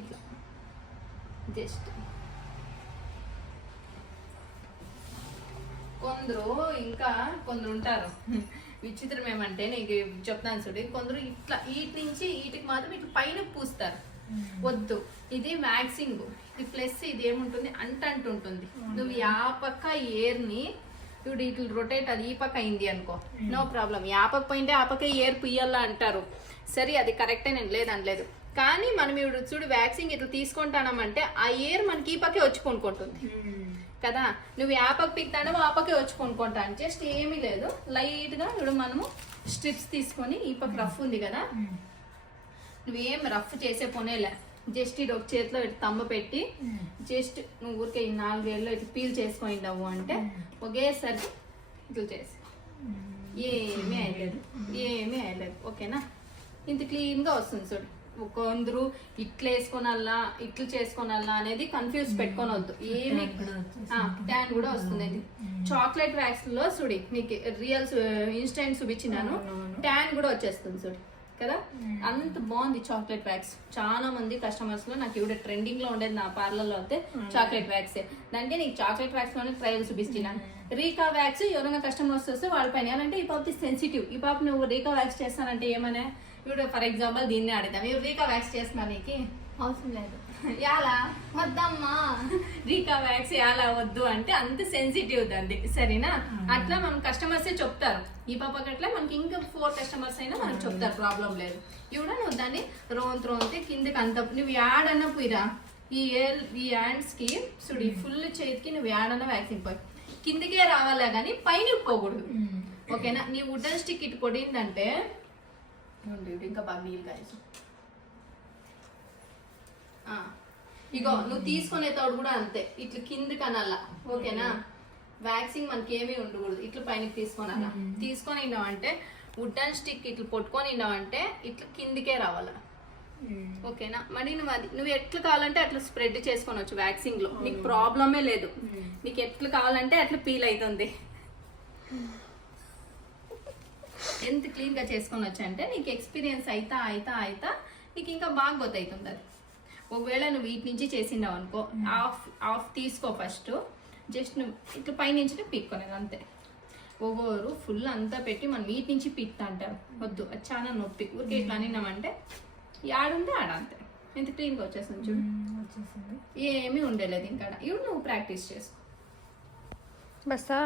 ఇట్లా జస్ట్ కొందరు ఉంటారు విచిత్రం ఏమంటే నీకు చెప్తాను చూడు, కొందరు ఇట్లా వీటి నుంచి వీటికి మాత్రం ఇట్లా పైన పూస్తారు. వద్దు, ఇది వ్యాక్సింగ్, ఇది ప్లస్ ఇది ఏముంటుంది అంటుంటుంది. నువ్వు ఆ పక్క ఎయిర్ని ఇప్పుడు ఇట్లా రొటేట్, అది ఈ పక్క అయింది అనుకో, నో ప్రాబ్లం. ఆ పక్క పోయింటే ఆ పక్క ఎయిర్ పుయ్యాలా అంటారు, సరే అది కరెక్టే, నేను లేదనలేదు. కానీ మనం ఇప్పుడు చూడు వ్యాక్సింగ్ ఇట్లా తీసుకుంటామంటే ఆ ఎయిర్ మనకి ఈ పక్కే వచ్చి కొనుక్కుంటుంది కదా. నువ్వు ఆ పక్క పిక్తాడో ఆ పక్కే వచ్చి కొనుక్కుంటాను. జస్ట్ ఏమీ లేదు, లైట్గా ఇప్పుడు మనము స్ట్రిప్స్ తీసుకొని, ఈ పక్క రఫ్ ఉంది కదా, నువ్వేం రఫ్ చేసే పోనేలే, జస్ట్ ఇది ఒక చేతిలో ఇటు తమ్మ పెట్టి జస్ట్ నువ్వు ఊరికే 4 వేలలో ఇటు పీల్ చేసుకుంటావు అంటే ఒకేసారి ఇట్లా చేసి ఏమీ అయ్యలేదు. ఓకేనా, ఇంత క్లీన్గా వస్తుంది చూడు. కొందరు ఇట్లా వేసుకోనల్లా ఇట్లా చేసుకోనల్లా అనేది కన్ఫ్యూజ్ పెట్టుకోనవద్దు. ఏమి ట్యాన్ కూడా వస్తుంది. అది చాక్లెట్ వ్యాక్స్ లో చూడి నీకు రియల్ ఇన్స్టెంట్ చూపించినాను, ట్యాన్ కూడా వచ్చేస్తుంది చూడు కదా. అంత బాగుంది చాక్లెట్ వ్యాక్స్. చాలా మంది కస్టమర్స్ లో నాకు ఇప్పుడు ట్రెండింగ్ లో ఉండేది నా పార్లర్ లో అయితే చాక్లెట్ వ్యాక్స్. దానికి నీకు చాక్లెట్ వ్యాక్స్ లోనే ట్రయల్ చూపిస్తున్నాను. రీకా వ్యాక్స్ ఎవరైనా కస్టమర్స్ వస్తే వాళ్ళ పైన అంటే ఈ పాప సెన్సిటివ్, ఈ పాప నువ్వు రీకా వ్యాక్స్ చేస్తానంటే ఏమనే, ఇప్పుడు ఫర్ ఎగ్జాంపుల్ దీన్ని అడుగుతాం, ఇవి రీకా వ్యాక్స్ చేస్తున్నా నీకు అవసరం లేదు, ఎలా వద్దమ్మా రీకా వ్యాక్స్ ఎలా వద్దు అంటే అంత సెన్సిటివ్ దాన్ని, సరేనా. అట్లా మనం కస్టమర్సే చెప్తారు. ఈ పాపకి అట్లా మనకి ఇంకా 4 కస్టమర్స్ అయినా మనకు చెప్తారు, ప్రాబ్లం లేదు. ఇప్పుడు నువ్వు దాన్ని రోంతే కిందకి అంత నువ్వు యాడన్నా పోయిరా, ఈ హ్యాండ్స్ కి సుడి ఫుల్ చేతికి నువ్వు యాడన్నా వ్యాక్సింగ్ పోయి కిందికే రావాలా కానీ పైన పోకూడదు. ఓకేనా, నీ వుడెన్ స్టిక్ ఇటు కొట్టిందంటే ఇంకా బాగా నీళ్ళు కాయసు. ఇగో నువ్వు తీసుకునే తోడు కూడా అంతే, ఇట్లా కిందికి అనాలా. ఓకేనా, వ్యాక్సింగ్ మనకి ఏమీ ఉండకూడదు, ఇట్లా పైనకి తీసుకొనాలా. తీసుకొని అంటే వుడెన్ స్టిక్ ఇట్లా పట్టుకొని అంటే ఇట్లా కిందికే రావాలా. ఓకేనా, మరి నువ్వు ఎట్లా కావాలంటే అట్లా స్ప్రెడ్ చేసుకోవచ్చు వ్యాక్సింగ్ లో, నీకు ప్రాబ్లమే లేదు. నీకు ఎట్లా కావాలంటే అట్లా పీల్ అవుతుంది. ఎంత క్లీన్ గా చేసుకొని వచ్చా నీకు ఎక్స్పీరియన్స్ అయితా నీకు ఇంకా బాగా గొత్తవుతుంది అది. ఒకవేళ నువ్వు వీటి నుంచి చేసిండావు అనుకో, ఆఫ్ తీసుకో ఫస్ట్, జస్ట్ నువ్వు ఇట్లా పైనుంచి పీక్కొనేది అంతే. ఒక్కొరు ఫుల్ అంతా పెట్టి మనం వీటి నుంచి పీక్తా అంటారు, వద్దు, అది చాలా నొప్పి. ఊరికే ఇట్లా అనినామంటే ఆడుంటే ఆడ అంతే, ఎంత క్లీన్గా వచ్చేస్తుంది చూడు, ఏమీ ఉండలేదు ఇంకా. ఇప్పుడు నువ్వు ప్రాక్టీస్ చేసుకో బస్తా.